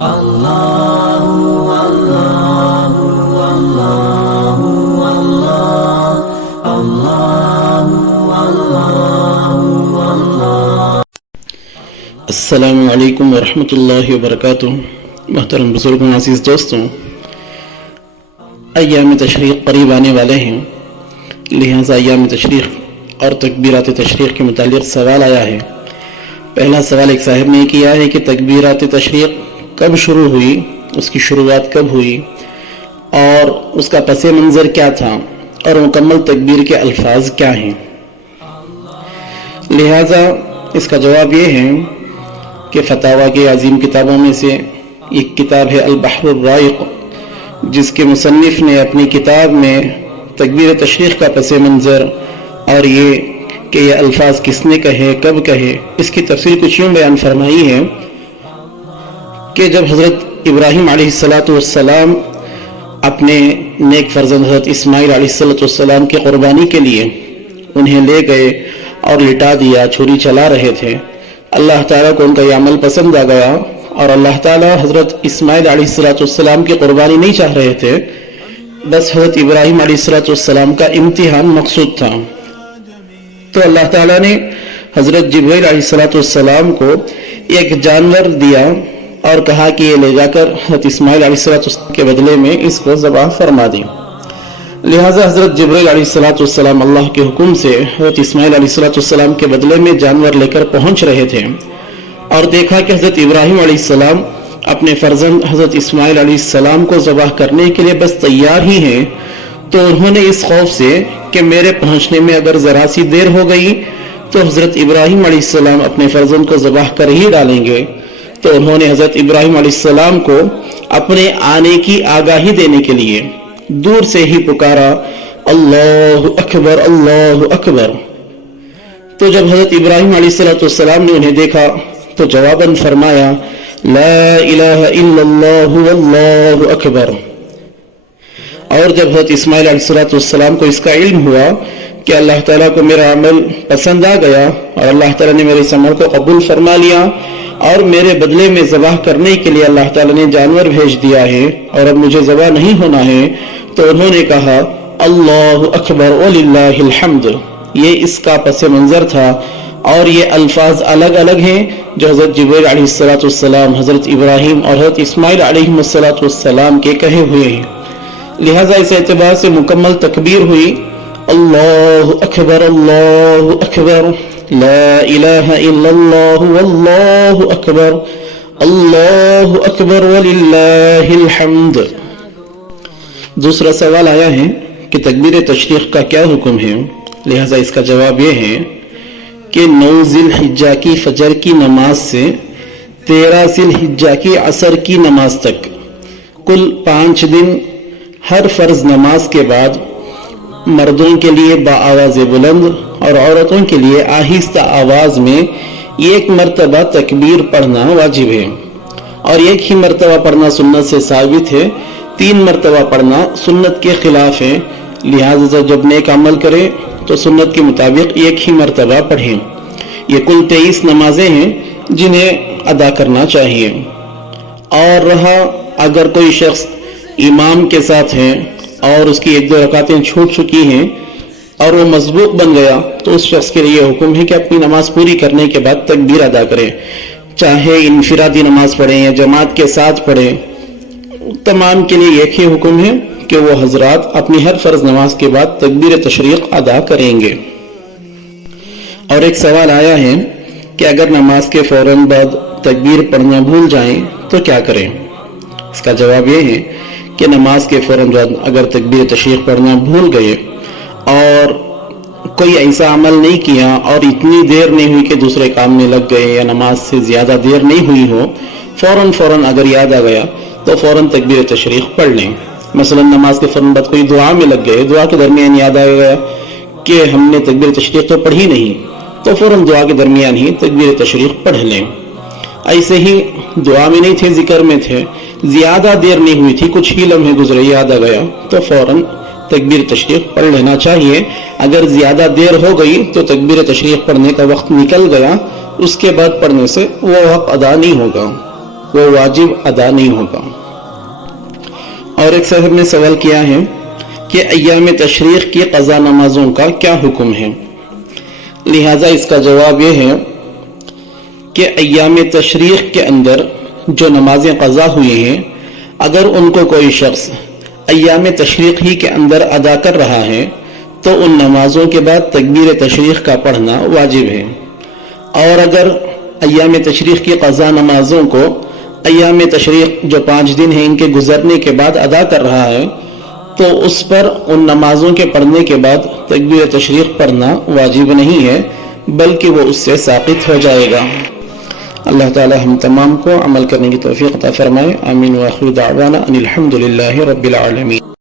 السلام علیکم ورحمۃ اللہ وبرکاتہ۔ محترم بزرگوں، عزیز دوستوں، ایام تشریق قریب آنے والے ہیں، لہذا ایام تشریق اور تکبیرات تشریق کے متعلق سوال آیا ہے۔ پہلا سوال ایک صاحب نے کیا ہے کہ تکبیرات تشریق کب شروع ہوئی، اس کی شروعات کب ہوئی اور اس کا پس منظر کیا تھا اور مکمل تکبیر کے الفاظ کیا ہیں۔ لہذا اس کا جواب یہ ہے کہ فتاویٰ کے عظیم کتابوں میں سے ایک کتاب ہے البحر الرائق، جس کے مصنف نے اپنی کتاب میں تکبیر تشریق کا پس منظر اور یہ کہ یہ الفاظ کس نے کہے، کب کہے، اس کی تفصیل کچھ یوں بیان فرمائی ہے کہ جب حضرت ابراہیم علیہ السلام اپنے نیک فرزند حضرت اسماعیل علیہ السلام کی قربانی کے لیے انہیں لے گئے اور لٹا دیا، چھری چلا رہے تھے، اللہ تعالیٰ کو ان کا یہ عمل پسند آ گیا اور اللہ تعالیٰ حضرت اسماعیل علیہ السلام کی قربانی نہیں چاہ رہے تھے، بس حضرت ابراہیم علیہ السلام کا امتحان مقصود تھا۔ تو اللہ تعالیٰ نے حضرت جبرائیل علیہ السلام کو ایک جانور دیا اور کہا کہ یہ لے جا کر حضرت اسماعیل علیہ السلام کے بدلے میں اس کو ذبح فرما دی۔ لہٰذا حضرت جبرائیل علیہ السلام اللہ کے حکم سے حضرت اسماعیل علیہ السلام کے بدلے میں جانور لے کر پہنچ رہے تھے اور دیکھا کہ حضرت ابراہیم علیہ السلام اپنے فرزند حضرت اسماعیل علیہ السلام کو ذبح کرنے کے لیے بس تیار ہی ہیں، تو انہوں نے اس خوف سے کہ میرے پہنچنے میں اگر ذرا سی دیر ہو گئی تو حضرت ابراہیم علیہ السلام اپنے فرزند کو ذبح کر ہی ڈالیں گے، تو انہوں نے حضرت ابراہیم علیہ السلام کو اپنے آنے کی آگاہی دینے کے لیے دور سے ہی پکارا، اللہ اکبر اللہ اکبر۔ تو جب حضرت ابراہیم علیہ السلام نے انہیں دیکھا تو جواباً فرمایا، لا الہ الا اللہ واللہ اکبر۔ اور جب حضرت اسماعیل علیہ السلام کو اس کا علم ہوا کہ اللہ تعالیٰ کو میرا عمل پسند آ گیا اور اللہ تعالیٰ نے میرے اس عمل کو قبول فرما لیا اور میرے بدلے میں ذبح کرنے کے لیے اللہ تعالیٰ نے جانور بھیج دیا ہے اور اب مجھے ذبح نہیں ہونا ہے، تو انہوں نے کہا اللہ اکبر وللہ الحمد۔ یہ اس کا پس منظر تھا اور یہ الفاظ الگ الگ ہیں جو حضرت جبرائیل علیہ السلام، حضرت ابراہیم اور حضرت اسماعیل علیہ السلام کے کہے ہوئے ہیں۔ لہٰذا اس اعتبار سے مکمل تکبیر ہوئی، اللہ اکبر اللہ اکبر، لا الہ الا اللہ واللہ اکبر، اللہ اکبر وللہ الحمد۔ دوسرا سوال آیا ہے کہ تکبیر تشریق کا کیا حکم ہے، لہٰذا اس کا جواب یہ ہے کہ 9 ذی الحجہ کی فجر کی نماز سے 13 ذی الحجہ کی عصر کی نماز تک کل 5 دن ہر فرض نماز کے بعد مردوں کے لیے بآواز بلند اور عورتوں کے لیے آہستہ آواز میں ایک مرتبہ تکبیر پڑھنا واجب ہے، اور ایک ہی مرتبہ پڑھنا سنت سے ثابت ہے، 3 مرتبہ پڑھنا سنت کے خلاف ہے، لہذا جب نیک عمل کرے تو سنت کے مطابق ایک ہی مرتبہ پڑھیں۔ یہ کل 23 نمازیں ہیں جنہیں ادا کرنا چاہیے۔ اور رہا اگر کوئی شخص امام کے ساتھ ہے اور اس کی 1-2 رکعتیں چھوٹ چکی ہیں اور وہ مسبوق بن گیا، تو اس شخص کے لیے حکم ہے کہ اپنی نماز پوری کرنے کے بعد تکبیر ادا کرے، چاہے انفرادی نماز پڑھیں یا جماعت کے ساتھ پڑھیں، تمام کے لیے ایک ہی حکم ہے کہ وہ حضرات اپنی ہر فرض نماز کے بعد تکبیر تشریق ادا کریں گے۔ اور ایک سوال آیا ہے کہ اگر نماز کے فوراً بعد تکبیر پڑھنا بھول جائیں تو کیا کریں۔ اس کا جواب یہ ہے کہ نماز کے فوراً بعد اگر تکبیر تشریق پڑھنا بھول گئے اور کوئی ایسا عمل نہیں کیا اور اتنی دیر نہیں ہوئی کہ دوسرے کام میں لگ گئے یا نماز سے زیادہ دیر نہیں ہوئی ہو، فوراً اگر یاد آ گیا تو فوراً تکبیر تشریق پڑھ لیں۔ مثلا نماز کے فوراً بعد کوئی دعا میں لگ گئے، دعا کے درمیان یاد آ گیا کہ ہم نے تکبیر تشریق تو پڑھی نہیں، تو فوراً دعا کے درمیان ہی تکبیر تشریق پڑھ لیں۔ ایسے ہی دعا میں نہیں تھے، ذکر میں تھے، زیادہ دیر نہیں ہوئی تھی، کچھ ہی لمحے گزرے، یاد آ گیا تو فوراً تکبیر تشریق پڑھ لینا چاہیے۔ اگر زیادہ دیر ہو گئی تو تکبیر تشریق پڑھنے کا وقت نکل گیا، اس کے بعد پڑھنے سے وہ وقت ادا نہیں ہوگا۔ وہ واجب ادا نہیں ہوگا۔ اور ایک صاحب نے سوال کیا ہے کہ ایام تشریق کی قضا نمازوں کا کیا حکم ہے؟ لہٰذا اس کا جواب یہ ہے کہ ایام تشریق کے اندر جو نمازیں قضا ہوئی ہیں، اگر ان کو کوئی شخص ایام تشریق ہی کے اندر ادا کر رہا ہے تو ان نمازوں کے بعد تکبیر تشریق کا پڑھنا واجب ہے۔ اور اگر ایام تشریق کی قضا نمازوں کو ایام تشریق جو 5 دن ہیں ان کے گزرنے کے بعد ادا کر رہا ہے تو اس پر ان نمازوں کے پڑھنے کے بعد تکبیر تشریق پڑھنا واجب نہیں ہے، بلکہ وہ اس سے ساقط ہو جائے گا۔ اللہ تعالی ہم تمام کو عمل کرنے کی توفیق عطا فرمائے۔ آمین۔ وآخر دعوانا ان الحمد للہ رب العالمین۔